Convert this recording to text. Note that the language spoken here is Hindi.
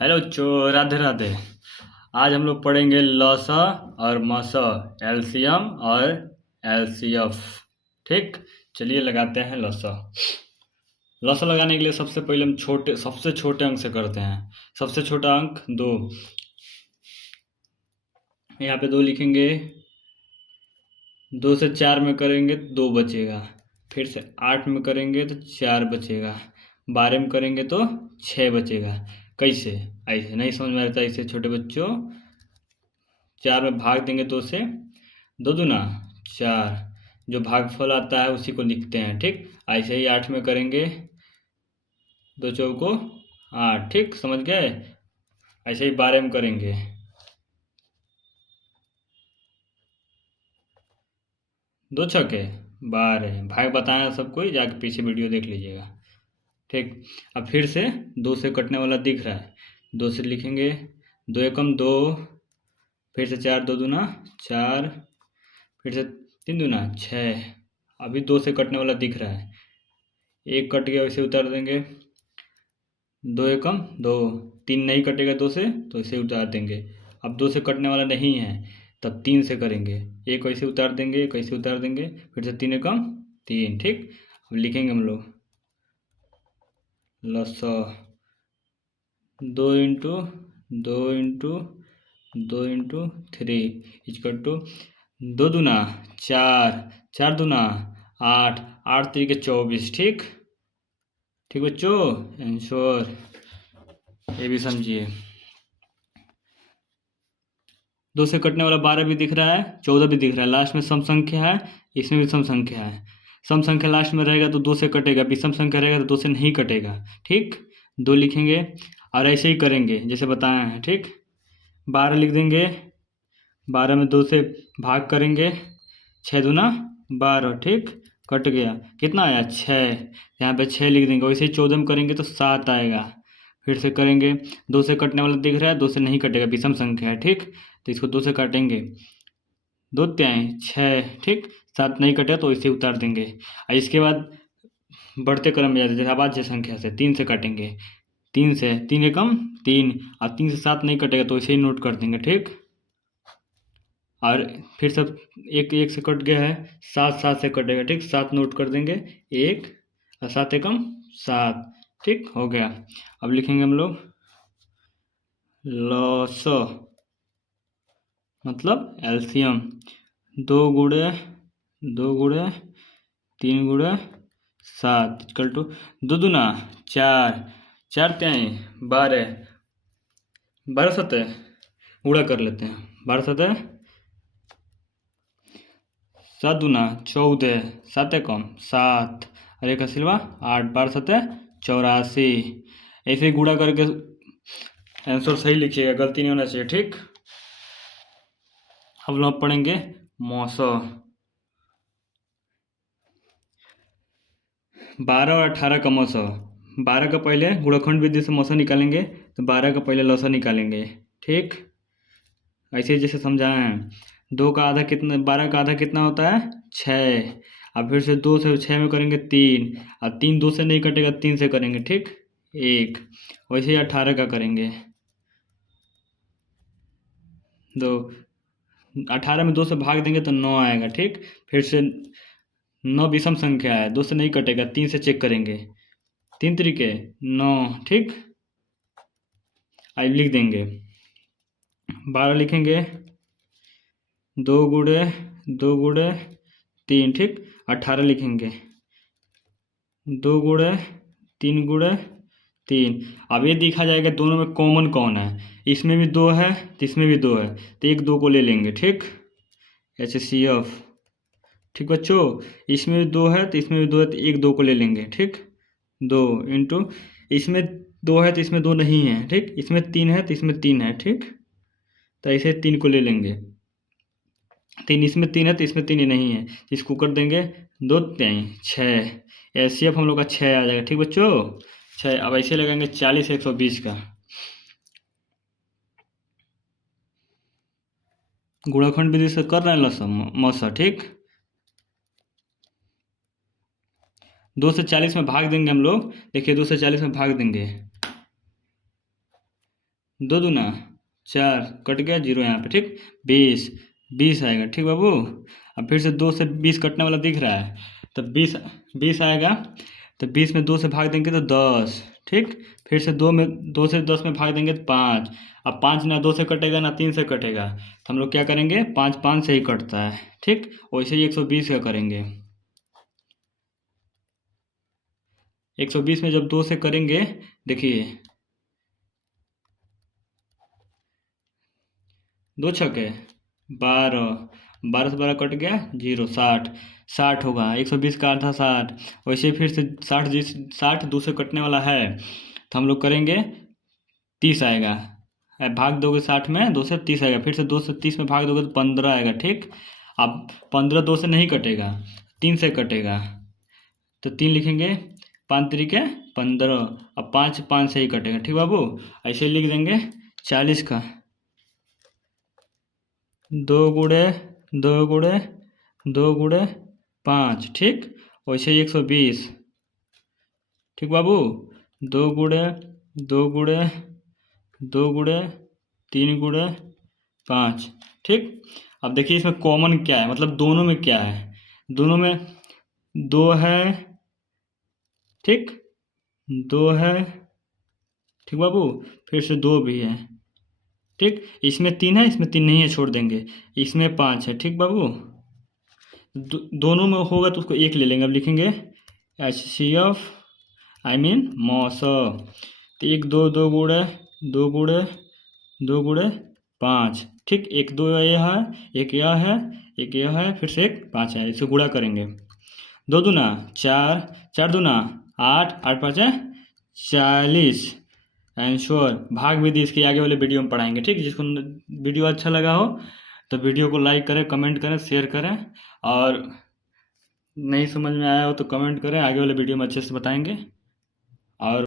हेलो बच्चों, राधे राधे। आज हम लोग पढ़ेंगे लॉसा और मसा, एलसीएम और एलसीएफ। ठीक, चलिए लगाते हैं लॉसा। लॉसा लगाने के लिए सबसे पहले हम सबसे छोटे अंक से करते हैं। सबसे छोटा अंक 2, यहाँ पे 2 लिखेंगे। 2 से 4 में करेंगे तो 2 बचेगा। फिर से 8 में करेंगे तो 4 बचेगा। 12 में करेंगे तो 6 बचेगा। कैसे? ऐसे नहीं समझ में आता। ऐसे छोटे बच्चों, 4 में भाग देंगे 2 से, 2 दूना 4। जो भागफल आता है उसी को लिखते हैं। ठीक, ऐसे ही 8 में करेंगे, 2 चौको 8। ठीक, समझ गए? ऐसे ही 12 में करेंगे, 2 छक्के 12। भाग बताया सबको, जाके पीछे वीडियो देख लीजिएगा। ठीक, अब फिर से 2 से कटने वाला दिख रहा है, 2 से लिखेंगे। 2 एकम 2, फिर से 4 2 दूना 4, फिर से 3 दूना 6। अभी 2 से कटने वाला दिख रहा है, 1 कट गया, वैसे उतार देंगे। 2 एकम 2, 3 नहीं कटेगा 2 से, तो इसे उतार देंगे। अब 2 से कटने वाला नहीं है, तब 3 से करेंगे। 1 ऐसे उतार देंगे, 1 ऐसे उतार देंगे, फिर से 3 एकम 3। ठीक, अब लिखेंगे हम लोग लसा 2 into 2 into 2 into 3 equal to 2 दूना 4, 4 दूना 8, 8 3 24। ठीक, ठीक बच्चों, आंसर ये भी समझिए। 2 से कटने वाला 12 भी दिख रहा है, 14 भी दिख रहा है। लास्ट में सम संख्या है, इसमें भी सम संख्या है। सम संख्या लास्ट में रहेगा तो 2 से कटेगा, विषम संख्या रहेगा तो 2 से नहीं कटेगा। ठीक, 2 लिखेंगे और ऐसे ही करेंगे जैसे बताया है। ठीक, 12 लिख देंगे, 12 में 2 से भाग करेंगे, 6 दूना 12। ठीक, कट गया, कितना आया 6। यहाँ पे 6 लिख देंगे। वैसे ही 14 में करेंगे तो 7 आएगा। फिर से करेंगे, 2 से कटने वाला दिख रहा है, 2 से नहीं कटेगा, विषम संख्या है। ठीक, तो इसको 2 से काटेंगे, 2 त्याएँ 6। ठीक, 7 नहीं कटे तो इसे उतार देंगे। और इसके बाद बढ़ते क्रम में जाते, जैसे अभाज्य संख्या से 3 से काटेंगे। 3 से 3 एकम 3, और 3 से 7 नहीं कटेगा तो इसे ही नोट कर देंगे। ठीक, और फिर सब एक एक से कट गया है, 7 7 से कटेगा। ठीक, 7 नोट कर देंगे, 1 और 7 एकम 7। ठीक, हो गया। अब लिखेंगे हम लोग लॉस, मतलब एलसीएम। 2 गुणे 2 गुणे 3 गुणे 7 इक्वल टू 2 दूना 4, 4 त्याई 12, 12 सतह गुणा कर लेते हैं। 12 सतह 7 दूना 14, 7 एकम 7, और एक सिलवा 8, 12 सतह 84। ऐसे ही गुणा करके आंसर सही लिखिएगा, गलती नहीं होना चाहिए। ठीक, अब लोग पढ़ेंगे मौसा। 12 और 18 का मौसा। 12 का पहले गुणनखंड विधि से मौसा निकालेंगे, तो 12 का पहले लौसा निकालेंगे। ठीक, ऐसे जैसे समझाए हैं। 2 का आधा कितना, 12 का आधा कितना होता है 6। अब फिर से 2 से 6 में करेंगे 3, और 3 2 से नहीं कटेगा, 3 से करेंगे। ठीक, 1। वैसे ही 18 का करेंगे 2, 18 में 2 से भाग देंगे तो 9 आएगा। ठीक, फिर से 9 विषम संख्या है, 2 से नहीं कटेगा, 3 से चेक करेंगे, 3 तरीके 9। ठीक, अब लिख देंगे 12 लिखेंगे, 2 गुणे 2 गुणे 3। ठीक, 18 लिखेंगे, 2 गुणे 3 गुणे 3। अब ये देखा जाएगा दोनों में कॉमन कौन है। इसमें भी 2 है तो इसमें भी 2 है, तो 1 2 को ले लेंगे। ठीक, HCF। ठीक बच्चों, इसमें भी 2 है तो इसमें भी 2 है, तो 1 2 को ले लेंगे। ठीक, 2 इंटू, इसमें 2 है तो इसमें 2 नहीं है। ठीक, इसमें 3 है तो इसमें 3 है। ठीक, तो ऐसे 3 को ले लेंगे। 3 इसमें 3 है तो इसमें 3 ही नहीं है, इसको कर देंगे 2 3 6। HCF हम लोग का 6 आ जाएगा। ठीक बच्चों, 6। अब ऐसे लगाएंगे 40 120 का गुणनखंड विधि से कर रहे हैं लसा मौसा। ठीक, 2 से 40 में भाग देंगे हम लोग। देखिए 2 से 40 में भाग देंगे, दो दूना 4, कट गया 0 यहाँ पे, ठीक। 20, 20 आएगा, ठीक बाबू। अब फिर से 2 से 20 कटने वाला दिख रहा है, तो 20, 20 आएगा, तो 20 में 2 से भाग देंगे तो 10, ठीक। फिर से 2 से 10 में भाग देंगे तो 5। अब 5 ना 2 से कटेगा ना 3 से कटेगा, तो हम लोग क्या करेंगे, 5 5 से ही कटता है, ठीक। वैसे ही 120 का करेंगे। 120 में जब 2 से करेंगे, देखिए 2 छके 12, 12 से 12 कट गया 0, 60, 60 होगा। 120 का आधा 60। वैसे ही फिर से 60, 60 2 से कटने वाला है, तो हम लोग करेंगे 30 आएगा। भाग दोगे 60 में 2 से 30 आएगा, फिर से 2 से 30 में भाग दोगे तो 15 आएगा, ठीक। अब 15 2 से नहीं कटेगा, 3 से कटेगा, तो 3 लिखेंगे, 5 तरीके 15। अब 5 5 से ही कटेगा, ठीक बाबू। ऐसे लिख देंगे 40 का 2 गुणे 2 गुणे 2 गुणे 5, ठीक। वैसे ही 120, ठीक बाबू। 2 गुणे 2 गुणे 2 गुणे 3 गुणे 5, ठीक। अब देखिए इसमें कॉमन क्या है, मतलब दोनों में क्या है, दोनों में 2 है, ठीक, 2 है, ठीक बाबू। फिर से 2 भी है, ठीक। इसमें 3 है, इसमें 3 नहीं है, छोड़ देंगे। इसमें 5 है, ठीक बाबू। दोनों में होगा तो उसको एक ले लेंगे। अब लिखेंगे HCF, आई मीन मौस। तो 1 2 2 गुणे 2 गुणे 2 गुणे 5, ठीक। 1 2 यह है, एक यह है, एक यह है, फिर से एक 5 है, इसे गुणा करेंगे। 2 दूना 4, 4 दूना 8, 8 5 है 40। आंसर भाग विधि इसके आगे वाले वीडियो में पढ़ाएंगे, ठीक। जिसको वीडियो अच्छा लगा हो तो वीडियो को लाइक करें, कमेंट करें, शेयर करें, और नहीं समझ में आया हो तो कमेंट करें, आगे वाले वीडियो में अच्छे से बताएंगे। और